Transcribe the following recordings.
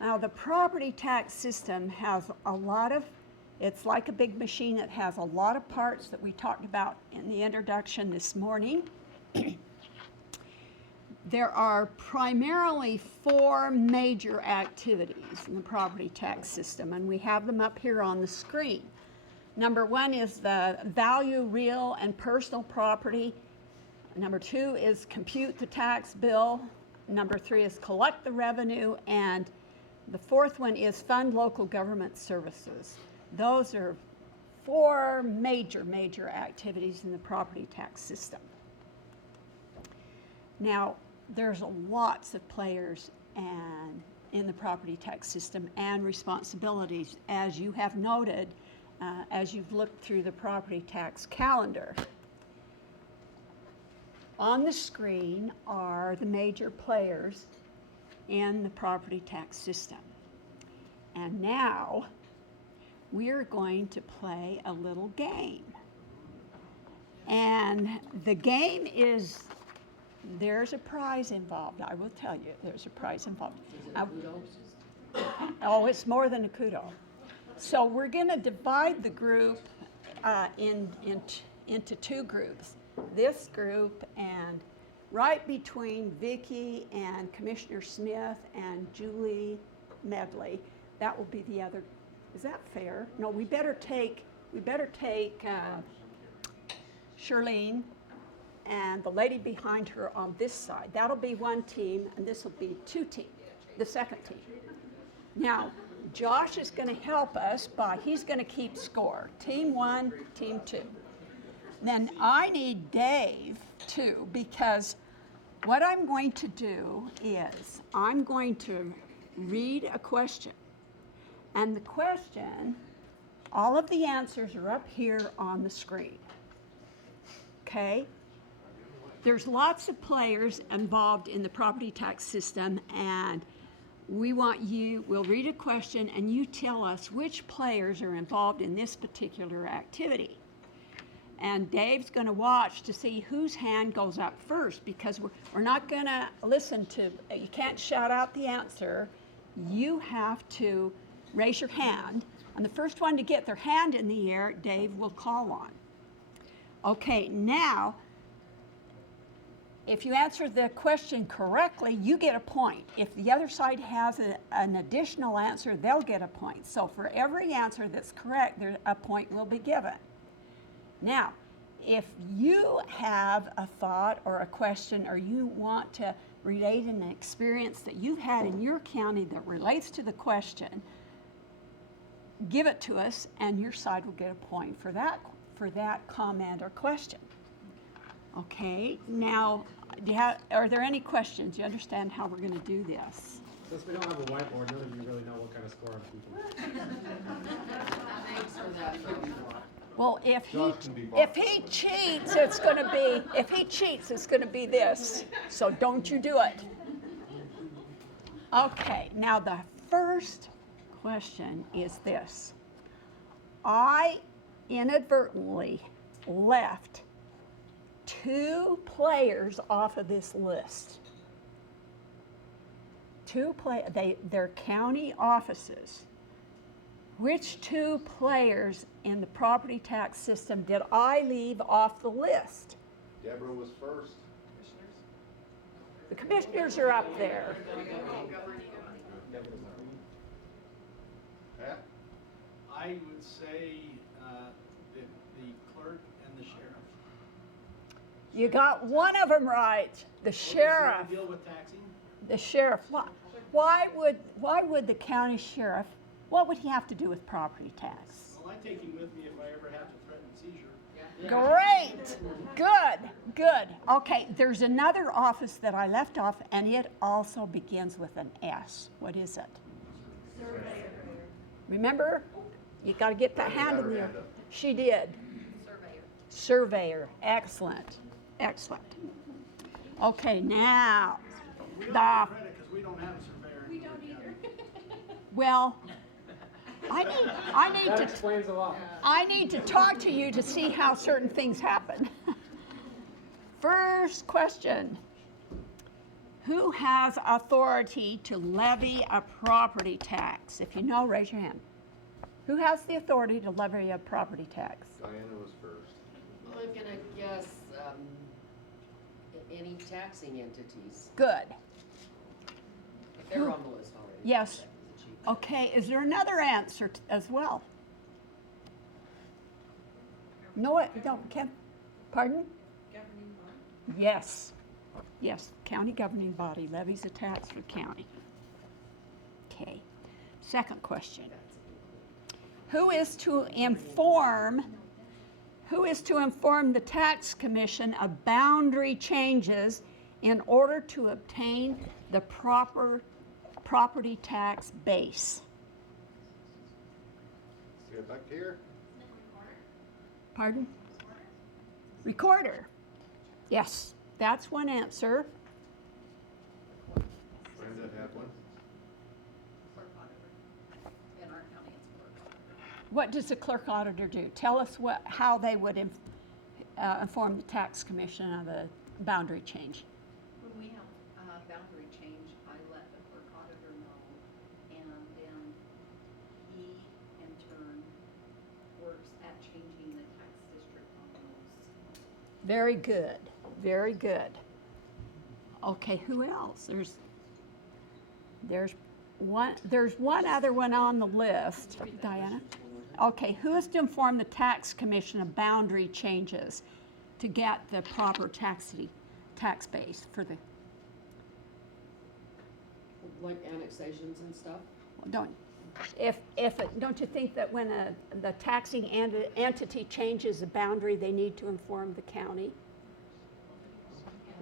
Now, the property tax system has a lot of, it's like a big machine that has a lot of parts that we talked about in the introduction this morning. There are primarily 4 major activities in the property tax system, and we have them up here on the screen. Number 1 is the value real and personal property. Number 2 is compute the tax bill. Number 3 is collect the revenue. And the 4th one is fund local government services. Those are 4 major activities in the property tax system. Now, there's lots of players in the property tax system and responsibilities, as you have noted as you've looked through the property tax calendar. On the screen are the major players in the property tax system. And now we're going to play a little game. And the game is, there's a prize involved. I will tell you, there's a prize involved. Oh, it's more than a kudo. So we're going to divide the group into 2 groups. This group, and right between Vicki and Commissioner Smith and Julie Medley, that will be the other. Is that fair? No, we better take Charlene and the lady behind her on this side. That'll be 1 team, and this will be 2 teams, the second team. Now, Josh is going to help us he's going to keep score. Team 1, team 2. Then I need Dave too, because what I'm going to do is I'm going to read a question. And the question, all of the answers are up here on the screen. Okay? There's lots of players involved in the property tax system, and we'll read a question and you tell us which players are involved in this particular activity. And Dave's going to watch to see whose hand goes up first, because we're not going to listen to, you can't shout out the answer. You have to raise your hand. And the first one to get their hand in the air, Dave will call on. Okay, now, if you answer the question correctly, you get a point. If the other side has an additional answer, they'll get a point. So for every answer that's correct, a point will be given. Now, if you have a thought or a question, or you want to relate an experience that you've had in your county that relates to the question, give it to us, and your side will get a point for that comment or question. Okay, now, are there any questions? You understand how we're going to do this? Since we don't have a whiteboard, none of you really know what kind of score I'm keeping. Thanks for that. Well, if he cheats, it's going to be this. So don't you do it. Okay, now the first question is this. I inadvertently left 2 players off of this list. They're county offices. Which 2 players in the property tax system did I leave off the list? Deborah was first. The commissioners are up there. Pat? I would say the clerk and the sheriff. You got one of them right, the sheriff. Deal with taxing? The sheriff. Why would the county sheriff, what would he have to do with property tax? Well, I take him with me if I ever have to threaten seizure. Great. Good. Okay, there's another office that I left off, and it also begins with an S. What is it? Surveyor. Remember? You got to get that hand in there. She did. Surveyor. Excellent. Okay, now. We don't get credit because we don't have a surveyor. We don't either. Well, I need That to explains a lot. I need to talk to you to see how certain things happen. First question. Who has authority to levy a property tax? If you know, raise your hand. Who has the authority to levy a property tax? Diana was first. Well, I'm gonna guess, any taxing entities, Good. if they're on the list already. Yes. That was the chief. Okay, is there another answer as well? No, Ken, pardon? Governing body? Yes, yes, county governing body levies a tax for county. Okay, second question. That's a good Who is to inform the tax commission of boundary changes in order to obtain the proper property tax base? See it back here? Pardon? Recorder. Yes, that's one answer. Brenda had one. Clerk auditor. In our county, it's clerk auditor. What does the clerk auditor do? Tell us how they would inform the tax commission of a boundary change. When we have a boundary change, I let the clerk auditor know, and then he, in turn, works at changing the tax district on those. Very good, very good. Okay, who else? There's one other one on the list, Diana. Okay, who is to inform the tax commission of boundary changes to get the proper tax base for the, Like annexations and stuff? don't you think that when the taxing entity changes the boundary, they need to inform the county?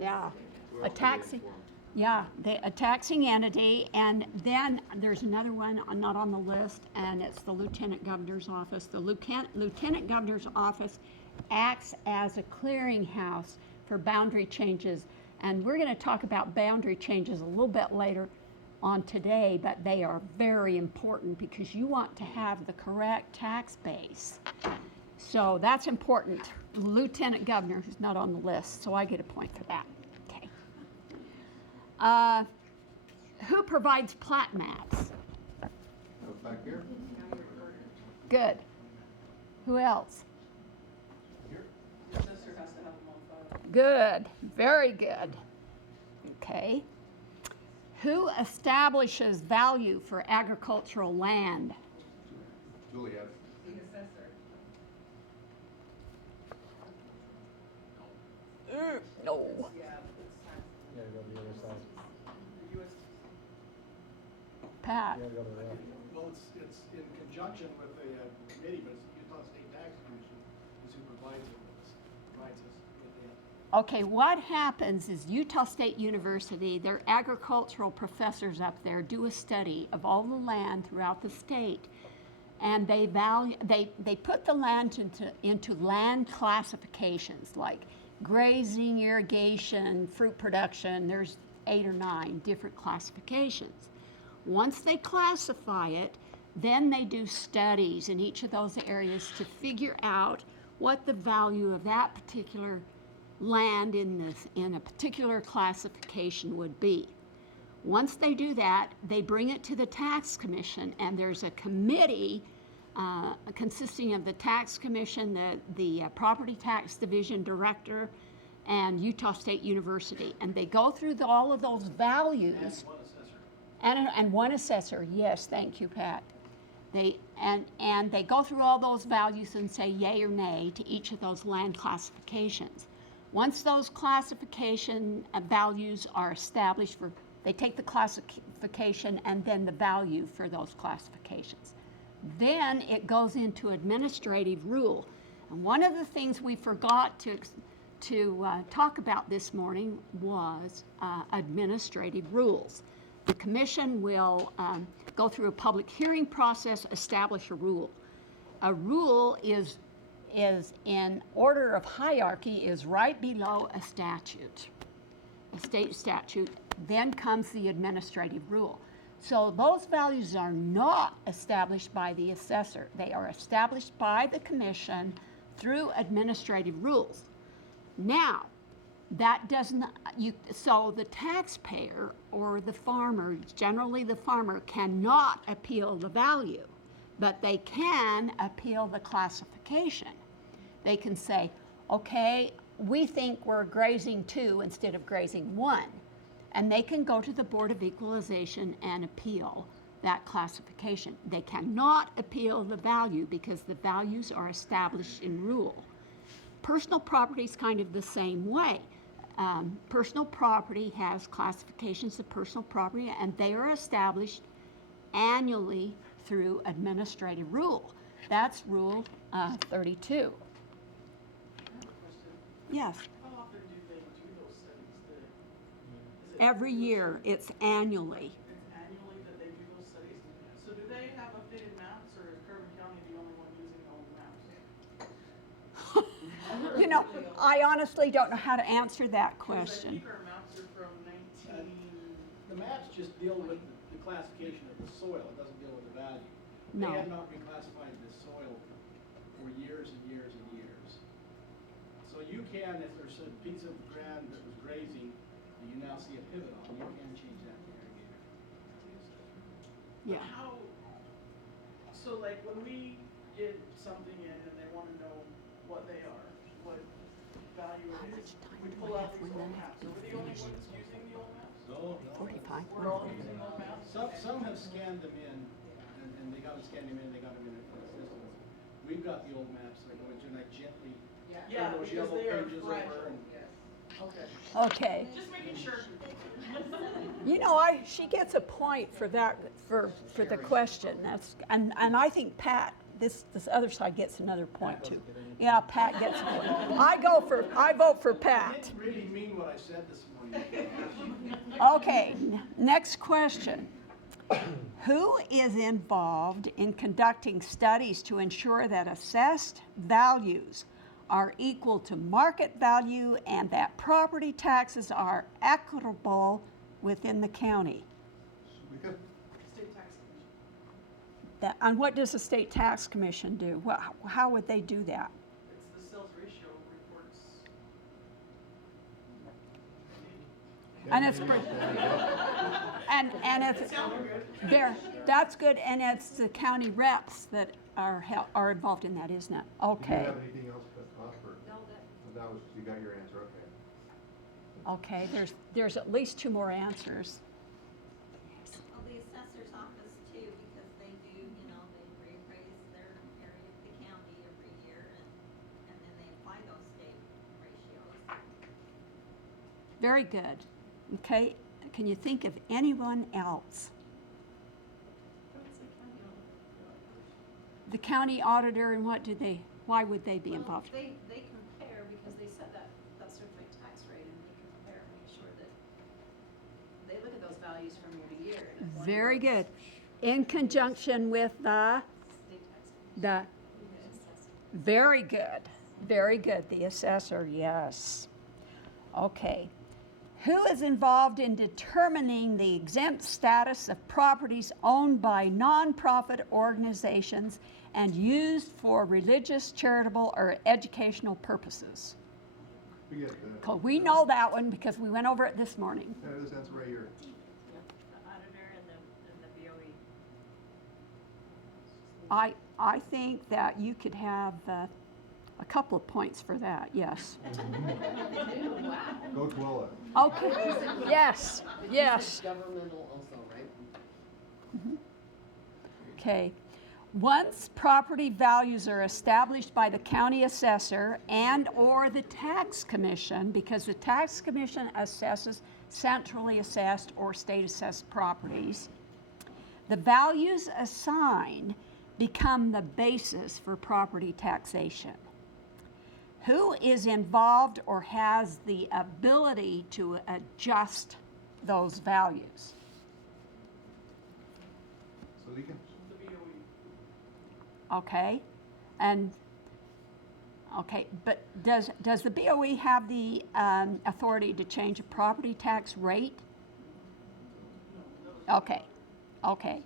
Yeah, Who a else do they taxing, inform? yeah, a taxing entity, and then there's another one not on the list, and it's the lieutenant governor's office. The lieutenant governor's office acts as a clearinghouse for boundary changes, and we're going to talk about boundary changes a little bit later on today, but they are very important because you want to have the correct tax base. So that's important. Lieutenant governor, who's not on the list, so I get a point for that. Okay. Who provides plat maps? Go back here? Good. Who else? The assessor has to have them on file. Good. Very good. Okay. Who establishes value for agricultural land? Juliet. The assessor. No. Yeah, Yeah, go to the other side. Pat. Yeah, go to the left. Well, it's in conjunction with the committee, but it's Utah State Tax Commission is who provides us with the. Okay, what happens is Utah State University, their agricultural professors up there do a study of all the land throughout the state, and they put the land into land classifications like grazing, irrigation, fruit production. There's 8 or 9 different classifications. Once they classify it, then they do studies in each of those areas to figure out what the value of that particular land in a particular classification would be. Once they do that, they bring it to the tax commission, and there's a committee consisting of the tax commission, the property tax division director, and Utah State University, and they go through all of those values. And one assessor. And one assessor, yes, thank you, Pat. And they go through all those values and say yay or nay to each of those land classifications. Once those classification values are established, they take the classification and then the value for those classifications. Then it goes into administrative rule. And one of the things we forgot to talk about this morning was administrative rules. The commission will go through a public hearing process, establish a rule. A rule is in order of hierarchy is right below a statute, a state statute. Then comes the administrative rule. So those values are not established by the assessor. They are established by the commission through administrative rules. Now, That doesn't, so the taxpayer or the farmer, generally the farmer, cannot appeal the value, but they can appeal the classification. They can say, okay, we think we're grazing 2 instead of grazing 1. And they can go to the Board of Equalization and appeal that classification. They cannot appeal the value because the values are established in rule. Personal property is kind of the same way. Personal property has classifications of personal property, and they are established annually through administrative rule. That's Rule 32. Yes. How often do they do those studies? Is it Every year, it's annually. It's annually that they do those studies? So do they have updated maps, or is Carbon County the only one using old maps? You know, I honestly don't know how to answer that 'Cause I question. think our maps are from 19. The maps just deal with the classification of the soil, it doesn't deal with the value. No. They have not reclassified the soil for years and years and years. So you can, if there's a piece of ground that was grazing, that you now see a pivot on, you can change that to irrigator. Yeah. How, so like when we get something in and they wanna know what they are, what value How it much is, time we do pull we out have these for old that? maps. Are we the only ones using the old maps? No. 45. We're all using old maps? Some have scanned them in, and they gotta scan them in, they got them in the system. We've got the old maps, like, which are like gently, Yeah, those because yellow they are pages fragile, over and. yes. Okay. Okay. Just making sure. You know, she gets a point for that, for the question. That's, and I think Pat, this other side gets another point too. Yeah, Pat gets a point. I vote for I Pat. didn't really mean what I said this morning. Okay, next question. Who is involved in conducting studies to ensure that assessed values are equal to market value and that property taxes are equitable within the county? We could, State tax commission. And what does the state tax commission do? How would they do that? It's the sales ratio reports. And it's and it's there. That's good, and it's the county reps that are involved in that, isn't it? do you Okay. have anything else to offer? No, That was, you got your answer, okay. Okay. There's at least 2 more answers. Well, the assessor's office too, because they do, they reappraise their area of the county every year, and then they apply those state ratios. Very good. Okay. Can you think of anyone else? The county auditor, and why would they be involved? They compare, because they set that certified tax rate, and they compare, make sure that they look at those values from year to year. And if one Very goes good. In conjunction with the, state tax very good. Very good. The assessor, yes. Okay. Who is involved in determining the exempt status of properties owned by nonprofit organizations and used for religious, charitable, or educational purposes? We get We know that one because we went over it this morning. yeah, this answer right here. The auditor and the BOE. I think that you could have a couple of points for that, yes. Go Twilla. Okay, yes, But you yes. said governmental also, right? Okay. Once property values are established by the county assessor and/or the tax commission, because the tax commission assesses centrally assessed or state assessed properties, the values assigned become the basis for property taxation. Who is involved or has the ability to adjust those values? So you can, The BOE. Okay, and, okay, but does the BOE have the authority to change a property tax rate? Okay, okay.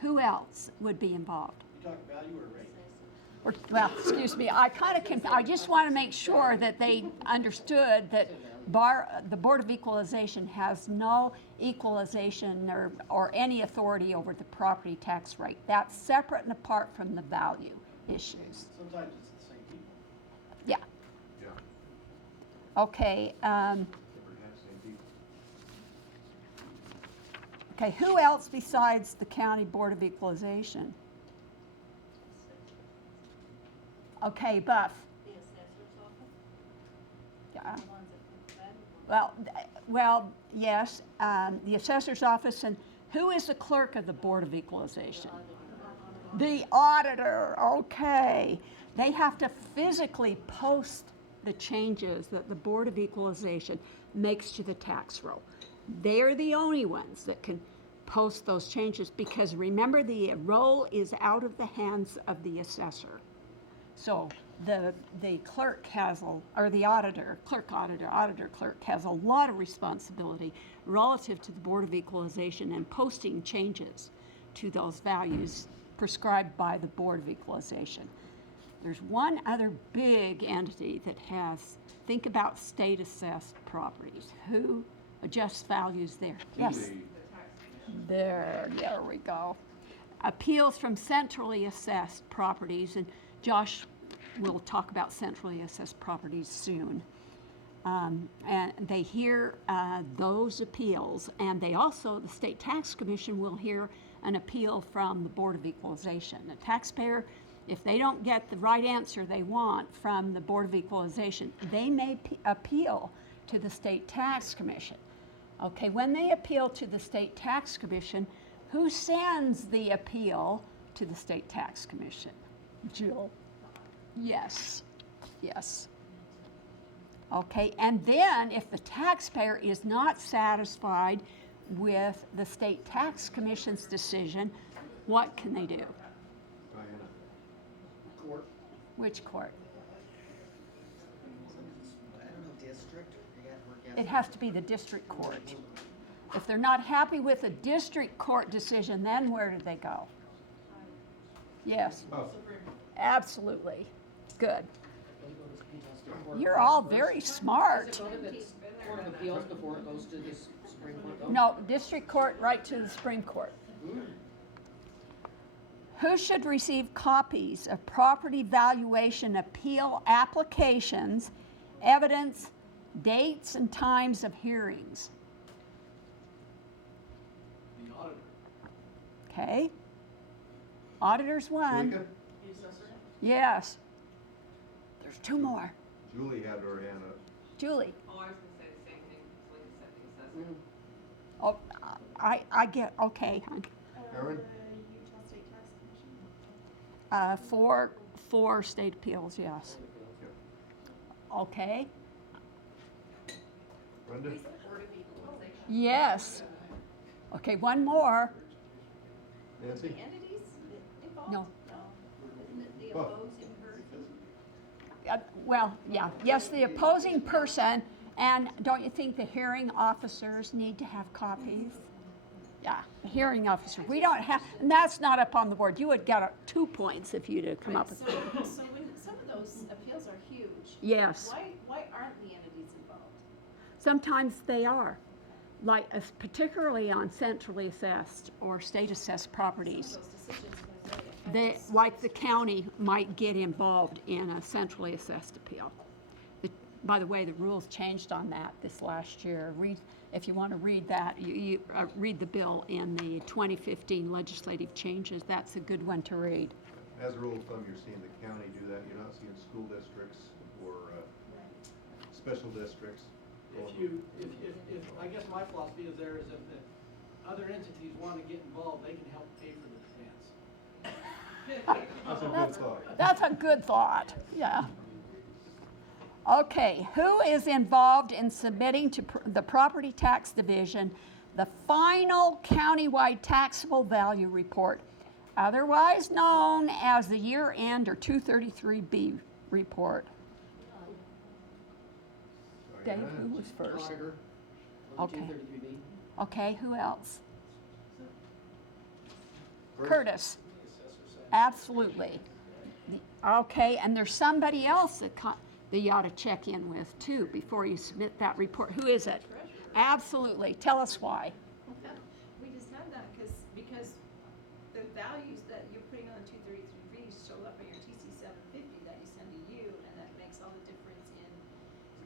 Who else would be involved? You talk value or rate? Well, excuse me, I just want to make sure that they understood that The Board of Equalization has no equalization or any authority over the property tax rate. That's separate and apart from the value issues. Sometimes it's the same people. Yeah. Yeah. Okay. Different hats, same people. Okay. Who else besides the County Board of Equalization? Okay, Buff. The assessor's office? Yeah. The ones that put that. Well, yes, the assessor's office, and who is the clerk of the Board of Equalization? The auditor, okay. They have to physically post the changes that the Board of Equalization makes to the tax roll. They're the only ones that can post those changes because remember, the roll is out of the hands of the assessor. So the clerk has, or the auditor clerk has a lot of responsibility relative to the Board of Equalization and posting changes to those values prescribed by the Board of Equalization. There's one other big entity that has, think about state assessed properties. Who adjusts values there? Yes. Julie, There we go. Appeals from centrally assessed properties, and Josh will talk about centrally assessed properties soon. And they hear those appeals, and they also, the State Tax Commission will hear an appeal from the Board of Equalization. The taxpayer, if they don't get the right answer they want from the Board of Equalization, they may appeal to the State Tax Commission. Okay, when they appeal to the State Tax Commission, who sends the appeal to the State Tax Commission? Jill? Yes, yes. Okay, and then if the taxpayer is not satisfied with the State Tax Commission's decision, what can they do? Diana. Court. Which court? I don't know, district, It has to be the district court. If they're not happy with a district court decision, then where do they go? Yes, Oh, absolutely. Good. Court You're all first. very smart. Does it go to the Court of Appeals before it goes to the Supreme Court though? No, district court right to the Supreme Court. Who should receive copies of property valuation appeal applications, evidence, dates, and times of hearings? The auditor. Okay. Auditors one. Julika? Yes. There's two more. Julie had her hand up. Julie. Oh, I was gonna say the same thing, it's like a setting assessment. Oh, I get, okay, hon. Aaron? Utah State Tax Commission. For state appeals, yes. Okay. Brenda? Board of Equalization. Yes. Okay, one more. Nancy? Entities involved? No. Isn't it the Well- opposing person? Well, yeah, yes, the opposing person, and don't you think the hearing officers need to have copies? Yeah, the hearing officer. We don't have, and that's not up on the board. You would get 2 points if you'd have come up with. So when some of those appeals are huge. Yes. Why aren't the entities involved? Sometimes they are, like particularly on centrally assessed or state assessed properties. Those decisions can really affect They, us. like the county might get involved in a centrally assessed appeal. By the way, the rules changed on that this last year. If you want to read that, you read the bill in the 2015 legislative changes. That's a good one to read. As a rule of thumb, you're seeing the county do that. You're not seeing school districts or special districts. If I guess my philosophy is if other entities want to get involved, they can help pay for the defense. That's a good thought. That's a good thought, yeah. Okay, who is involved in submitting to the Property Tax Division the final countywide taxable value report, otherwise known as the year-end or 233B report? Dave, Diana? who was first? Auditor. Okay. 233B. Okay, who else? Chris? Curtis. Absolutely. Okay, and there's somebody else that that you ought to check in with too before you submit that report. Who is it? Absolutely. Tell us why. We just had that because the values that you're putting on the 233 show up on your TC 750 that you send to you, and that makes all the difference in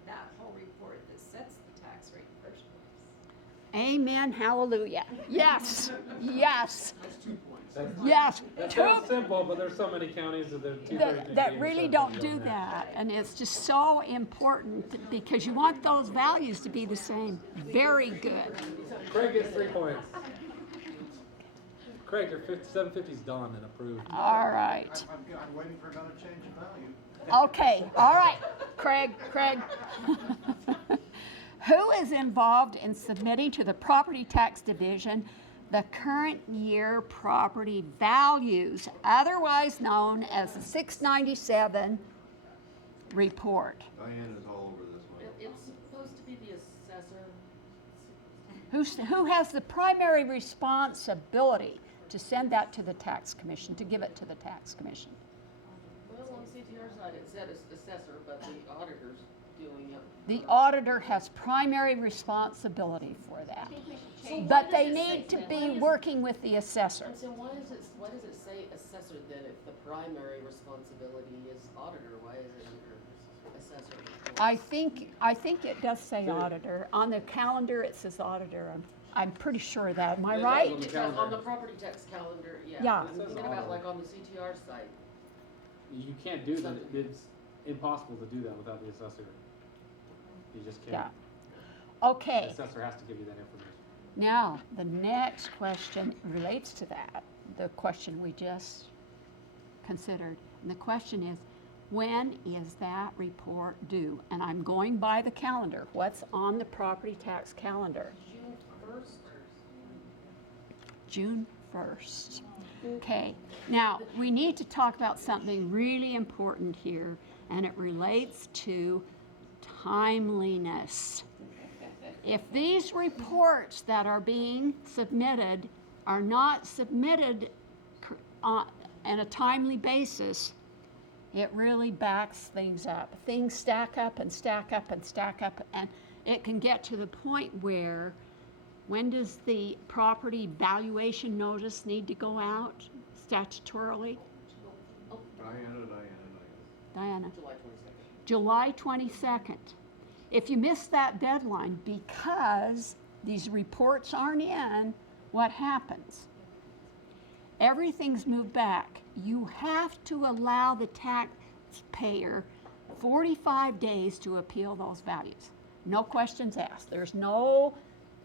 that whole report that sets the tax rate in the first place. Amen. Hallelujah. Yes. Yes. That's 2 points. Yes. That Two- sounds simple, but there's so many counties that they're that really don't do that, and it's just so important because you want those values to be the same. Very good. Craig gets 3 points. Craig, your 750's done and approved. All right. I'm waiting for another change of value. Okay. All right. Craig. Who is involved in submitting to the Property Tax Division the current year property values, otherwise known as the 697 report? Diana's all over this one. It's supposed to be the assessor. Who has the primary responsibility to send that to the tax commission, to give it to the tax commission? Well, on CTR side, it said it's assessor, but the auditor's doing it. The auditor has primary responsibility for that. So why But does they it say- need to why be does- working with the assessor. And so why does it say assessor then if the primary responsibility is auditor? Why is it under assessor? I think it does say auditor. On the calendar, it says auditor. I'm pretty sure of that. Am I It does right? on the It does on calendar. the property tax calendar, yeah. Yeah. I'm thinking about like on the CTR site. You can't do that. It's impossible to do that without the assessor. You just Yeah. can't. Okay. The assessor has to give you that information. Now, the next question relates to that, the question we just considered. And the question is, when is that report due? And I'm going by the calendar. What's on the property tax calendar? June 1st? June 1st. Okay, now we need to talk about something really important here, and it relates to timeliness. If these reports that are being submitted are not submitted on a timely basis, it really backs things up. Things stack up and stack up and stack up, and it can get to the point where, when does the property valuation notice need to go out statutorily? Diana. July 22nd. July 22nd. If you miss that deadline because these reports aren't in, what happens? Everything's moved back. You have to allow the taxpayer 45 days to appeal those values. No questions asked. There's no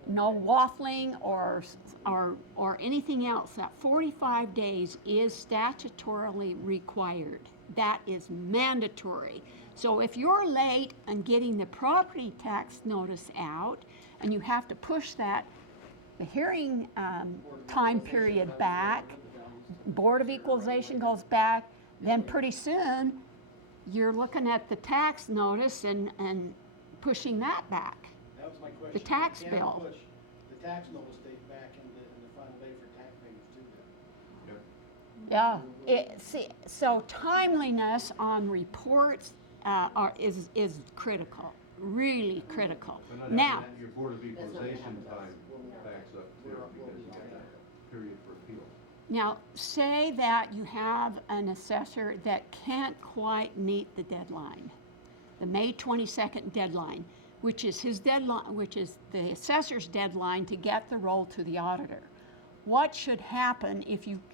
waffling or anything else. That 45 days is statutorily required. That is mandatory. So if you're late on getting the property tax notice out and you have to push the hearing time period back, Board of Equalization goes back, then pretty soon you're looking at the tax notice and pushing that back. That was my question. The tax You bill. can't push the tax notice date back in the final day for tax payments too then. Yeah, so timeliness on reports is critical, really critical. But not Now, having that, your Board of Equalization time backs up too, because you got that period for appeal. now say that you have an assessor that can't quite meet the deadline, the May 22nd deadline, which is his deadline, which is the assessor's deadline to get the roll to the auditor. What should happen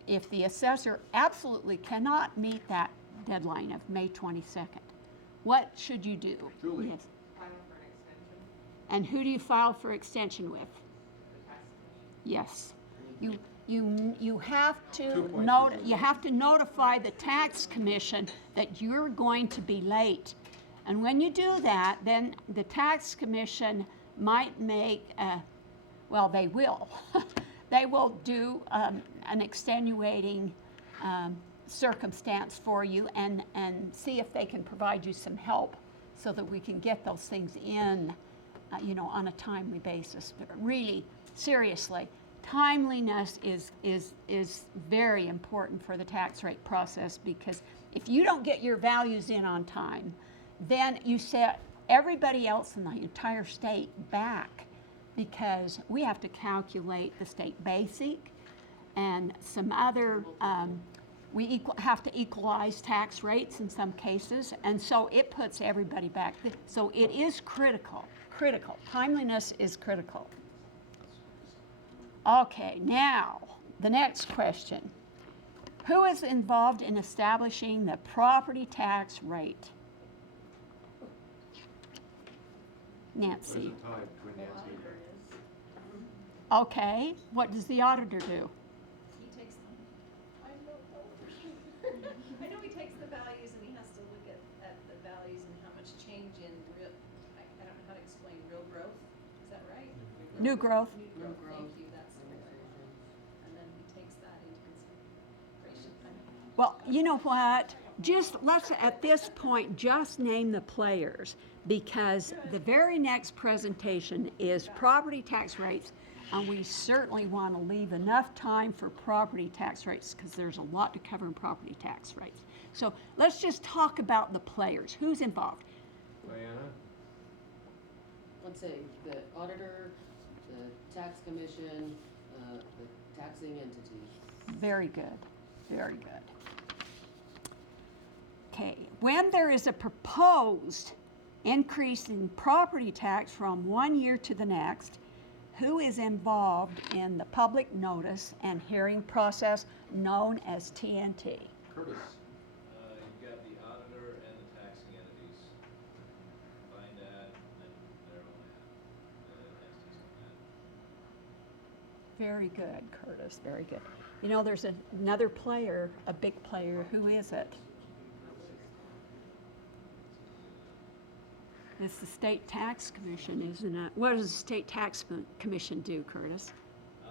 if the assessor absolutely cannot meet that deadline of May 22nd? What should you do? Julie. Yes. File for an extension, And who do you file for extension with? the tax commission. Yes. You have 2 to points. you have to notify the tax commission that you're going to be late. And when you do that, then the tax commission might make they will. They will do an extenuating circumstance for you and see if they can provide you some help so that we can get those things in, on a timely basis. But really, seriously, timeliness is very important for the tax rate process, because if you don't get your values in on time, then you set everybody else in the entire state back because we have to calculate the state basic and some other, have to equalize tax rates in some cases, and so it puts everybody back. So it is critical. Timeliness is critical. Okay, now, the next question. Who is involved in establishing the property tax rate? Nancy. There's a tie between Nancy and Auditor is. Okay, what does the auditor do? He takes them. I don't know for sure. I know he takes the values and he has to look at the values and how much change in real, I don't know how to explain real growth, is that right? New growth. New New growth, growth. thank you, that's the word. And then he takes that into consideration. Well, you know what? Just let's, at this point, just name the players because the very next presentation is property tax rates, and we certainly want to leave enough time for property tax rates because there's a lot to cover in property tax rates. So let's just talk about the players. Who's involved? Diana? Let's say the auditor, the tax commission, the taxing entity. Very good, very good. Okay, when there is a proposed increase in property tax from one year to the next, who is involved in the public notice and hearing process known as TNT? Curtis? You've got the auditor and the taxing entities. Find that, and then their own entities on that. Very good, Curtis, very good. You know, there's another player, a big player. Who is it? It's the State Tax Commission, isn't it? What does the State Tax Commission do, Curtis? To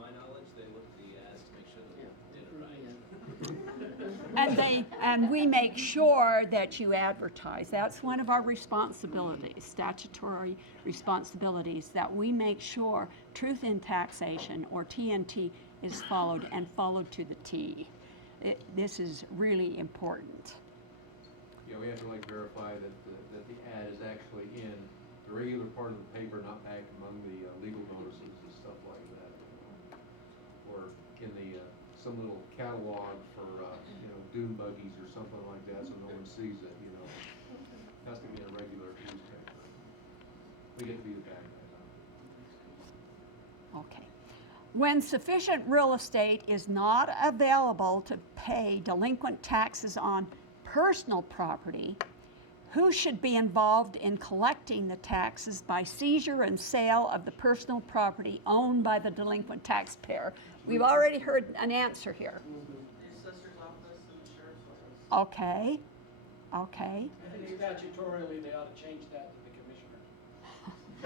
my knowledge, they look at the ads to make sure that we did it right. And we make sure that you advertise. That's one of our responsibilities, statutory responsibilities, that we make sure truth in taxation, or TNT, is followed and followed to the T. This is really important. Yeah, we have to like verify that the ad is actually in the regular part of the paper, not back among the legal notices and stuff like that. Or in the, some little catalog for, dune buggies or something like that, so no one sees it, It has to be in a regular newspaper. We get to be the bad guys. Okay. When sufficient real estate is not available to pay delinquent taxes on personal property, who should be involved in collecting the taxes by seizure and sale of the personal property owned by the delinquent taxpayer? We've already heard an answer here. The assessor's office and the sheriff's office. Okay, okay. I think statutorily, they ought to change that to the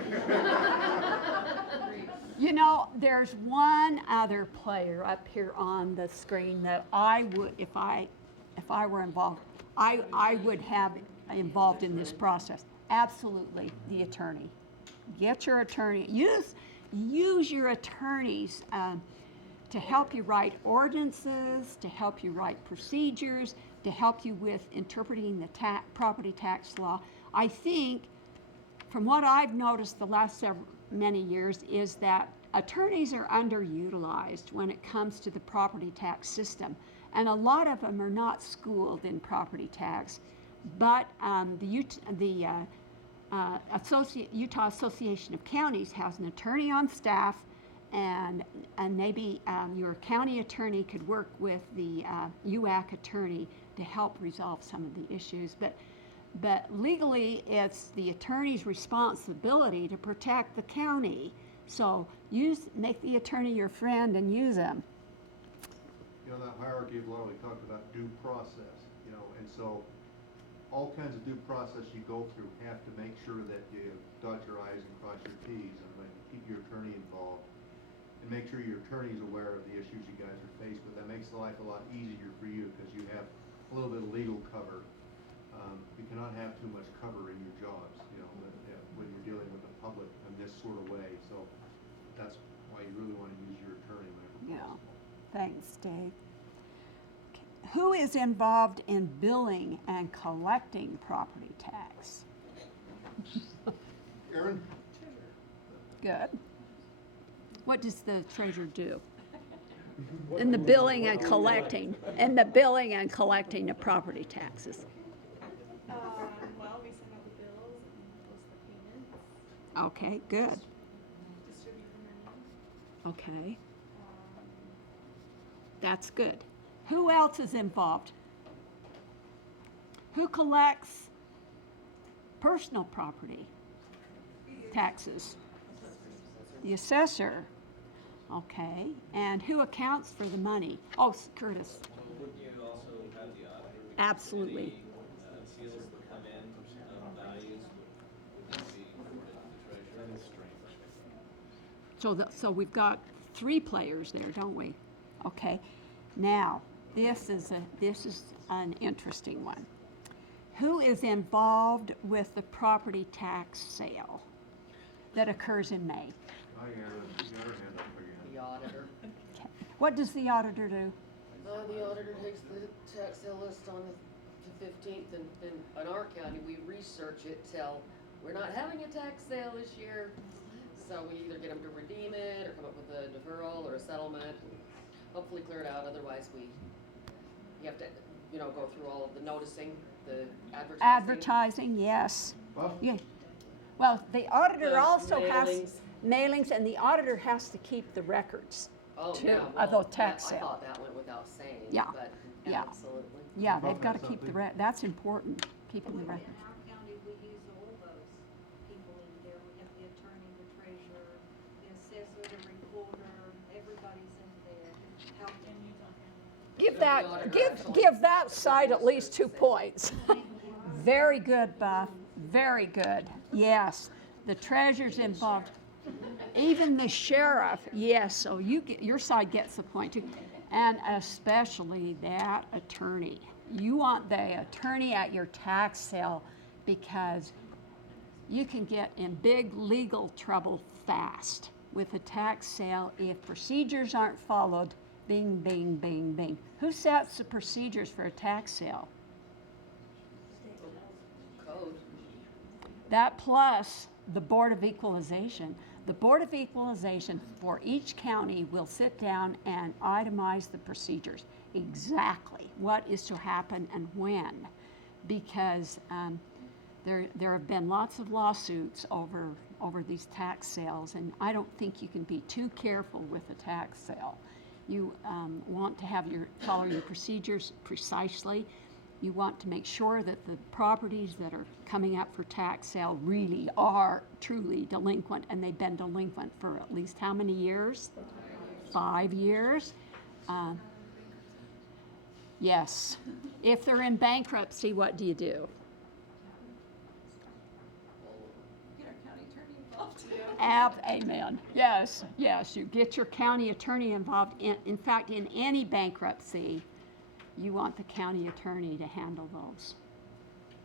commissioner. You know, there's one other player up here on the screen that I would, if I were involved, I would have involved in this process. Absolutely, the attorney. Get your attorney. Use your attorneys to help you write ordinances, to help you write procedures, to help you with interpreting the property tax law. I think, from what I've noticed the last many years, is that attorneys are underutilized when it comes to the property tax system. And a lot of them are not schooled in property tax, but the Utah Association of Counties has an attorney on staff, and maybe your county attorney could work with the UAC attorney to help resolve some of the issues. But legally, it's the attorney's responsibility to protect the county. So make the attorney your friend and use them. That hierarchy of law, we talked about due process, and so all kinds of due process you go through have to make sure that you dot your I's and cross your T's, and like, keep your attorney involved, and make sure your attorney's aware of the issues you guys are faced with. That makes life a lot easier for you because you have a little bit of legal cover. You cannot have too much cover in your jobs, when you're dealing with the public in this sort of way. So that's why you really want to use your attorney whenever possible. Yeah. Thanks, Dave. Okay. who is involved in billing and collecting property tax? Aaron? Good. What does the treasurer do? In the billing and collecting, of property taxes. Well, we send out the bills and post the payments, Okay, good. distribute the money. Okay, that's good. Who else is involved? Who collects personal property taxes? The assessor. Okay, and who accounts for the money? Oh, Curtis. Wouldn't you also have the auditor? Because Absolutely. Any, seals that come in of values would need to be reported to the treasurer. That is strange. So we've got 3 players there, don't we? Okay. Now, this is an interesting one. Who is involved with the property tax sale that occurs in May? I got her hand up again. The auditor. Okay. What does the auditor do? The auditor takes the tax sale list on the 15th, and in our county, we research it till we're not having a tax sale this year. So we either get them to redeem it, or come up with a deferral or a settlement, and hopefully clear it out. Otherwise, you have to, go through all of the noticing, the advertising. Advertising, yes. Buff? Yeah. Well, the auditor The also has mailings. mailings, and the auditor has to keep the records Oh, too, yeah, of well, the tax I sale. thought that went without saying, Yeah, but yeah. absolutely. Yeah, Buff they've got to has keep the something. that's important, keeping the In records. our county, we use all those people in there. We have the attorney, the treasurer, the assessor, the recorder, everybody's in there. How can you Give that side at least 2 points. Very good, Buff. Very good. Yes, the treasurer's involved. Even the sheriff, yes. So your side gets the point too, and especially that attorney. You want the attorney at your tax sale because you can get in big legal trouble fast with a tax sale if procedures aren't followed. Bing, bing, bing, bing. Who sets the procedures for a tax sale? Code. That plus the Board of Equalization. The Board of Equalization for each county will sit down and itemize the procedures, exactly what is to happen and when, because there have been lots of lawsuits over these tax sales, and I don't think you can be too careful with a tax sale. You want to follow your procedures precisely. You want to make sure that the properties that are coming up for tax sale really are truly delinquent, and they've been delinquent for at least how many years? 5 years. Yes. If they're in bankruptcy, what do you do? Get our county attorney involved too. Amen. Yes, you get your county attorney involved. In fact, in any bankruptcy, you want the county attorney to handle those.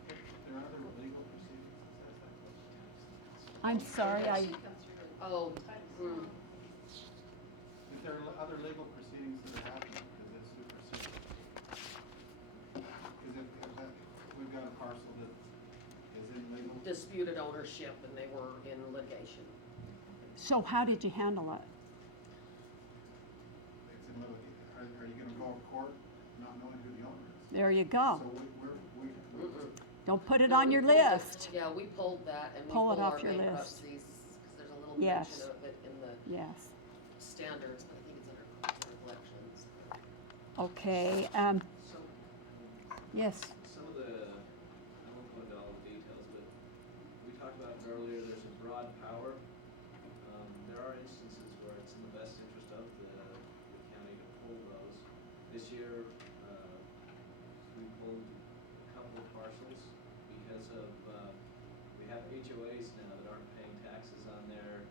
There are other legal proceedings, I'm sorry, Oh, mm, if there are other legal proceedings that are happening, does it supersede? Because if we've got a parcel that is in legal, disputed ownership, and they were in litigation. so how did you handle it? it's in are you gonna go to court not knowing who the owner is? There you go. So we're Don't put it No, on we your pulled it. list. Yeah, we pulled that, and we Pull pulled it off our your list. bankruptcies, because there's a little Yes. mention of it in the Yes. standards, but I think it's under collections. Okay, So, yes. some of I won't go into all the details, but we talked about it earlier, there's a broad power. There are instances where it's in the best interest of the county to pull those. This year, we pulled a couple of parcels because of, we have HOAs now that aren't paying taxes on their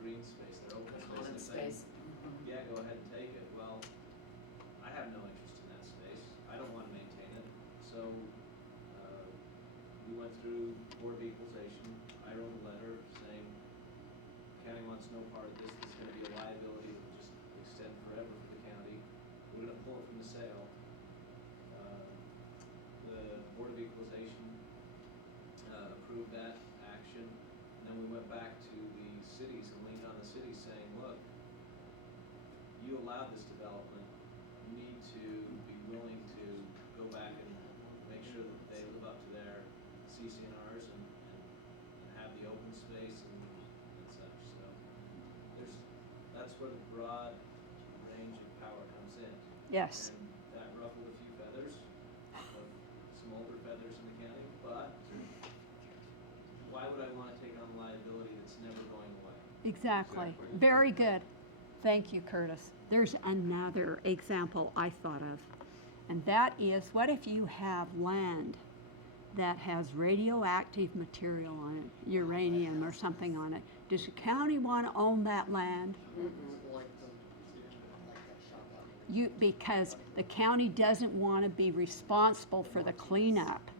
green space, their open space. Common and they're saying, space. yeah, go ahead and take it. Well, I have no interest in that space. I don't want to maintain it. So, we went through Board of Equalization. I wrote a letter saying, county wants no part of this. This is gonna be a liability that will just extend forever for the county. We're gonna pull it from the sale. went back to the cities and leaned on the cities saying, look, you allowed this development, you need to be willing to go back and make sure that they live up to their CCNRs and have the open space and such, so that's where the broad range of power comes in. Yes. And that ruffled a few feathers, of some older feathers in the county, but why would I want to take on liability that's never going away? Exactly. Very good. Thank you, Curtis. There's another example I thought of, and that is, what if you have land that has radioactive material on it, uranium or something on it? Does the county want to own that land? Like that shop out. Because the county doesn't want to be responsible for the cleanup.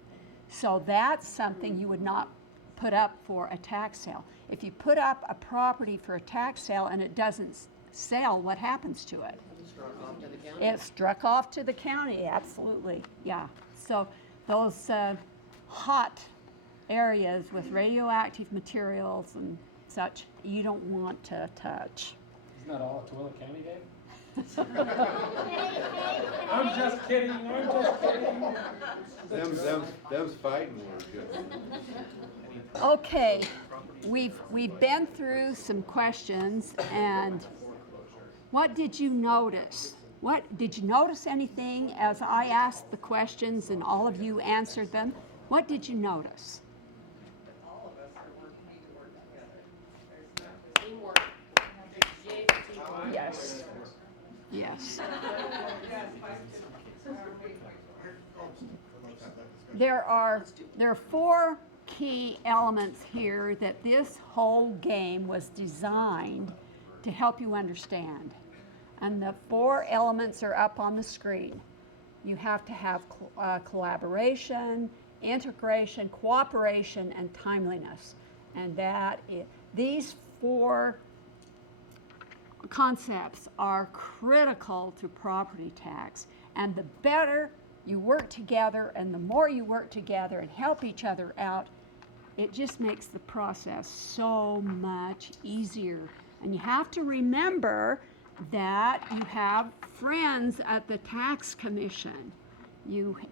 So that's something you would not put up for a tax sale. If you put up a property for a tax sale and it doesn't sell, what happens to it? Struck off to the county. It's struck off to the county, absolutely, yeah. So those hot areas with radioactive materials and such, you don't want to touch. Isn't that all Toilet County, Dave? I'm just kidding, I'm just kidding. Them's fighting words, yeah. Okay, we've been through some questions, and what did you notice? Did you notice anything as I asked the questions and all of you answered them? What did you notice? All of us need to work together. Teamwork. Yay for teamwork. Yes. Yes. There are 4 key elements here that this whole game was designed to help you understand. And the 4 elements are up on the screen. You have to have collaboration, integration, cooperation, and timeliness. And these 4 concepts are critical to property tax. And the better you work together and the more you work together and help each other out, it just makes the process so much easier. And you have to remember that you have friends at the tax commission.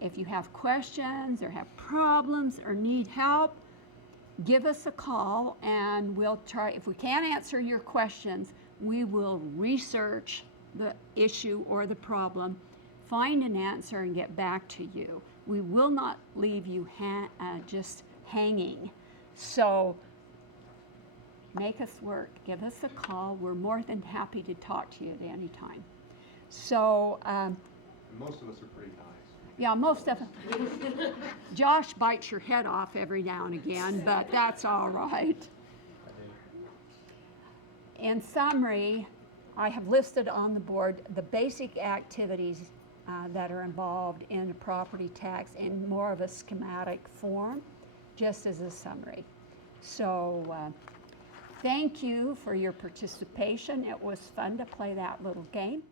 If you have questions or have problems or need help, give us a call and we'll try. If we can't answer your questions, we will research the issue or the problem, find an answer, and get back to you. We will not leave you just hanging. So make us work. Give us a call. We're more than happy to talk to you at any time. So, Most of us are pretty nice. yeah, most of them. Josh bites your head off every now and again, but that's all right. In summary, I have listed on the board the basic activities that are involved in a property tax in more of a schematic form, just as a summary. So thank you for your participation. It was fun to play that little game.